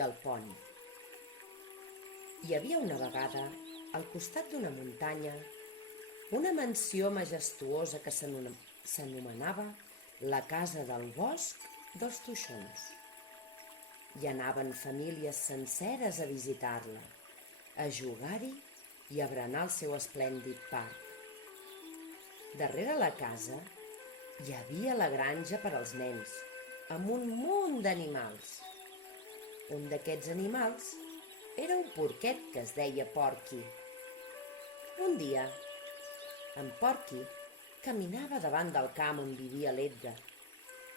i el pont. Hi havia una vegada, al costat d'una muntanya, una mansió majestuosa que s'anomenava la Casa del Bosc dels Toixons. Hi anaven famílies senceres a visitar-la, a jugar-hi i a berenar el seu esplèndid parc. Darrere la casa hi havia la granja per als nens, amb un munt d'animals. Un d'aquests animals era un porquet que es deia Porky. Un dia, en Porky caminava davant del camp on vivia l'Edgar,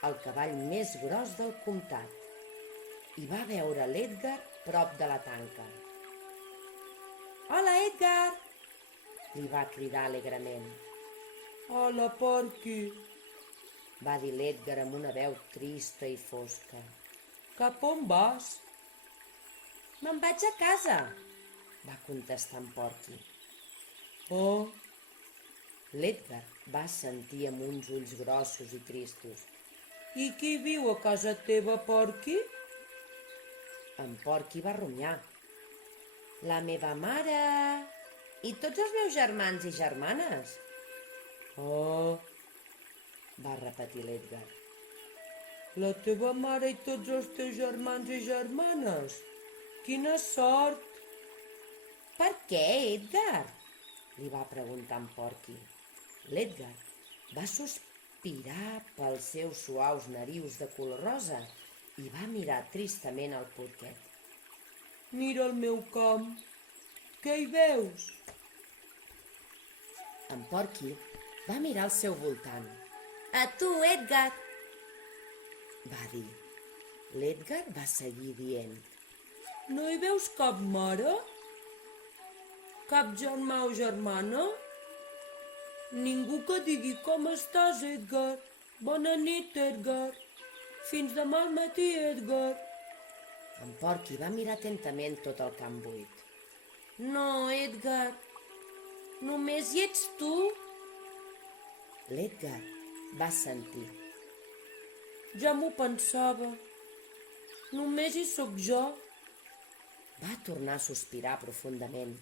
el cavall més gros del comtat, i va veure l'Edgar prop de la tanca. «Hola, Edgar!» li va cridar alegrement. «Hola, Porky!» va dir l'Edgar amb una veu trista i fosca. «Cap on vas?» «Me'n vaig a casa!» va contestar en Porky. «Oh!» L'Edgar va sentir amb uns ulls grossos i tristos. «I qui viu a casa teva, Porky?» En Porky va rumiar. «La meva mare i tots els meus germans i germanes». «Oh!» va repetir l'Edgar. «La teva mare i tots els teus germans i germanes? Quina sort!» «Per què, Edgar?» li va preguntar en Porky. L'Edgar va sospirar pels seus suaus narius de color rosa i va mirar tristament al porquet. «Mira el meu camp. Què hi veus?» En Porky va mirar al seu voltant. «A tu, Edgar!» va dir. L'Edgar va seguir dient. «No hi veus cap mare? Cap germà o germana? Ningú que digui com estàs, Edgar? Bona nit, Edgar. Fins demà al matí, Edgar». En Porky va mirar atentament tot el camp buit. «No, Edgar, només hi ets tu?» L'Edgar va sentir. «Ja m'ho pensava. Només hi sóc jo». Va tornar a sospirar profundament.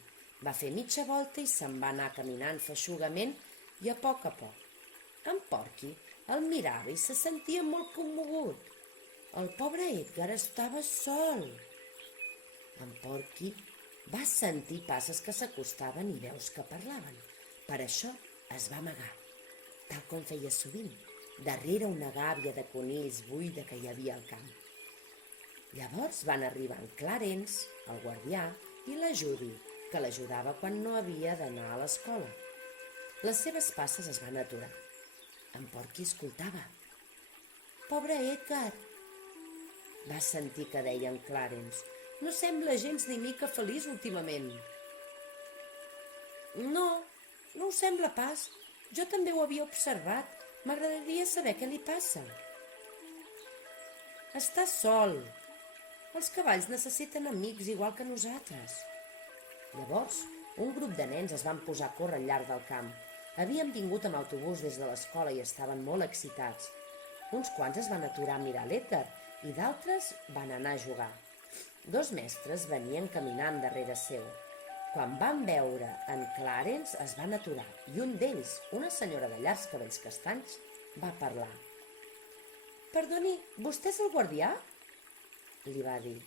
Va fer mitja volta i se'n va anar caminant feixugament i a poc. En Porky el mirava i se sentia molt commogut. El pobre Edgar estava sol. En Porky va sentir passes que s'acostaven i veus que parlaven. Per això es va amagar, tal com feia sovint, darrere una gàbia de conills buida que hi havia al camp. Llavors van arribar en Clarence, el guardià, i la Judy, que l'ajudava quan no havia d'anar a l'escola. Les seves passes es van aturar. En Porky escoltava. «Pobre Edgar!» va sentir que deia en Clarence. «No sembla gens ni mica feliç últimament». «No, no ho sembla pas. Jo també ho havia observat. M'agradaria saber què li passa». «Està sol. Els cavalls necessiten amics igual que nosaltres». Llavors, un grup de nens es van posar a córrer al llarg del camp. Havien vingut amb autobús des de l'escola i estaven molt excitats. Uns quants es van aturar a mirar l'Edgar i d'altres van anar a jugar. 2 mestres venien caminant darrere seu. Quan van veure en Clarence es van aturar i un d'ells, una senyora de llargs cabells castanys, va parlar. «Perdoni, vostè és el guardià?» li va dir.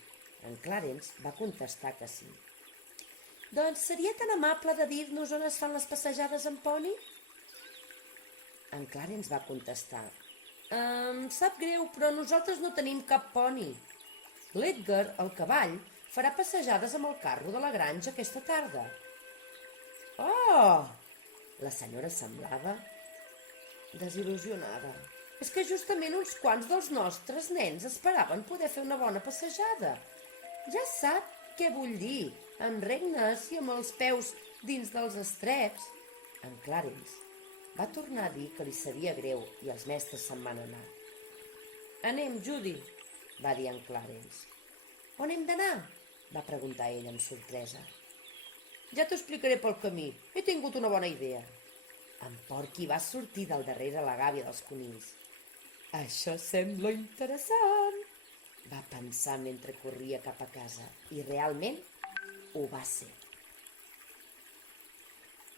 En Clarence va contestar que sí. «Doncs seria tan amable de dir-nos on es fan les passejades en poni?» En Clarence va contestar. Em sap greu, però nosaltres no tenim cap poni. L'Edgar, el cavall, farà passejades amb el carro de la granja aquesta tarda». «Oh!» La senyora semblava desil·lusionada. «És que justament uns quants dels nostres nens esperaven poder fer una bona passejada. Ja sap què vull dir, amb regnes i amb els peus dins dels estreps». En Clarence va tornar a dir que li sabia greu i els mestres se'n van anar. «Anem, Judy», va dir en Clarence. «On hem d'anar?», va preguntar ella amb sorpresa. «Ja t'ho explicaré pel camí. He tingut una bona idea». En Porky va sortir del darrere la gàbia dels conills. «Això sembla interessant», va pensar mentre corria cap a casa, i realment ho va ser.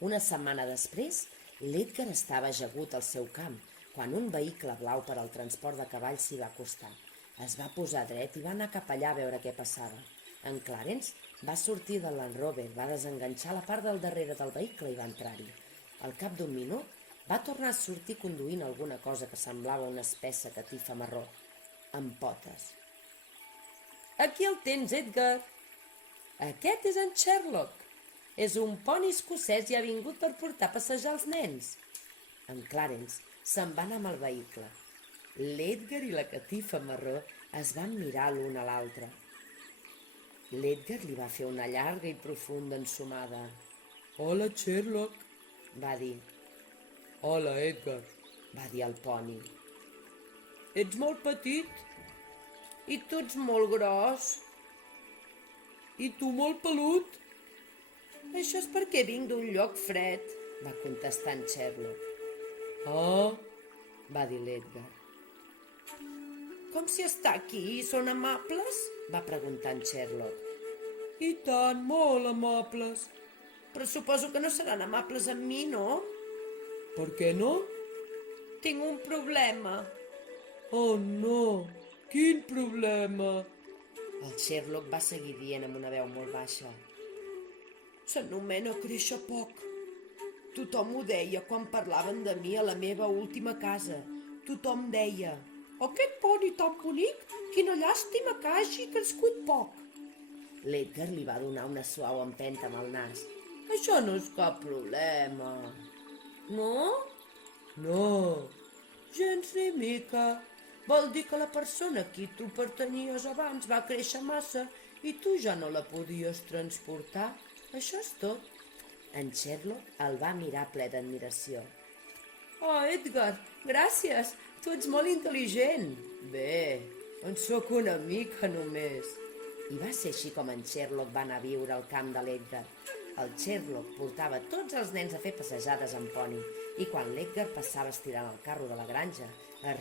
Una setmana després, l'Edgar estava ajagut al seu camp quan un vehicle blau per al transport de cavalls s'hi va acostar. Es va posar dret i va anar cap allà a veure què passava. En Clarence va sortir de Land Rover, va desenganxar la part del darrere del vehicle i va entrar-hi. Al cap d'un minut, va tornar a sortir conduint alguna cosa que semblava una espessa catifa marró, amb potes. Aquí el tens, Edgar. Aquest és en Sherlock. És un poni escocès i ha vingut per portar a passejar els nens. En Clarence se'n va anar amb el vehicle. L'Edgar i la catifa marró es van mirar l'un a l'altre. L'Edgar li va fer una llarga i profunda ensumada. «Hola, Sherlock», va dir. «Hola, Edgar», va dir el poni. «Ets molt petit i tu ets molt gros. I tu molt pelut». «Això és perquè vinc d'un lloc fred», va contestar en Sherlock. «Ah», va dir l'Edgar. «Com si està aquí i són amables?», va preguntar en Sherlock. «I tant, molt amables». «Però suposo que no seran amables amb mi, no?». «Per què no?». «Tinc un problema». «Oh, no! Quin problema?». El Sherlock va seguir dient amb una veu molt baixa. «S'anomena créixer poc. Tothom ho deia quan parlaven de mi a la meva última casa. Tothom deia: aquest poni tan bonic, quina llàstima que hagi crescut poc». L'Edgar li va donar una suau empenta amb el nas. «Això no és cap problema». «No?». «No, gens ni mica. Vol dir que la persona a qui tu pertanyies abans va créixer massa i tu ja no la podies transportar. Això és tot». En Sherlock el va mirar ple d'admiració. «Oh, Edgar, gràcies, tu ets molt intel·ligent». «Bé, en sóc una mica només». I va ser així com en Sherlock va anar a viure al camp de l'Edgar. El Sherlock portava tots els nens a fer passejades amb poni i quan l'Edgar passava estirant el carro de la granja es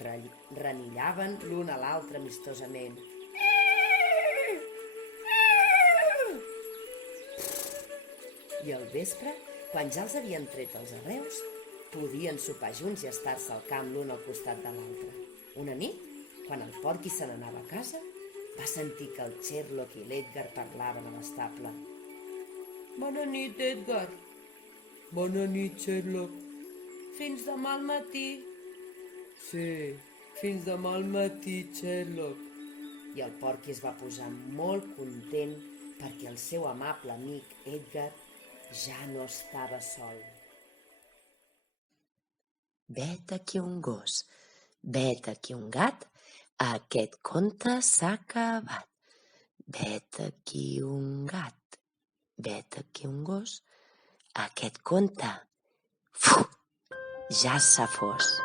renillaven l'un a l'altre amistosament. I al vespre, quan ja els havien tret els arreus, podien sopar junts i estar-se al camp l'un al costat de l'altre. Una nit, quan el porqui se n'anava a casa, va sentir que el Sherlock i l'Edgar parlaven a l'estable. «Bona nit, Edgar». «Bona nit, Sherlock». «Fins demà al matí». «Sí, fins demà al matí, Sherlock». I el porqui es va posar molt content perquè el seu amable amic Edgar ja no estava sol. Vet aquí un gos, vet aquí un gat, aquest conte s'ha acabat. Vet aquí un gat, vet aquí un gos, aquest conte ja s'ha fos.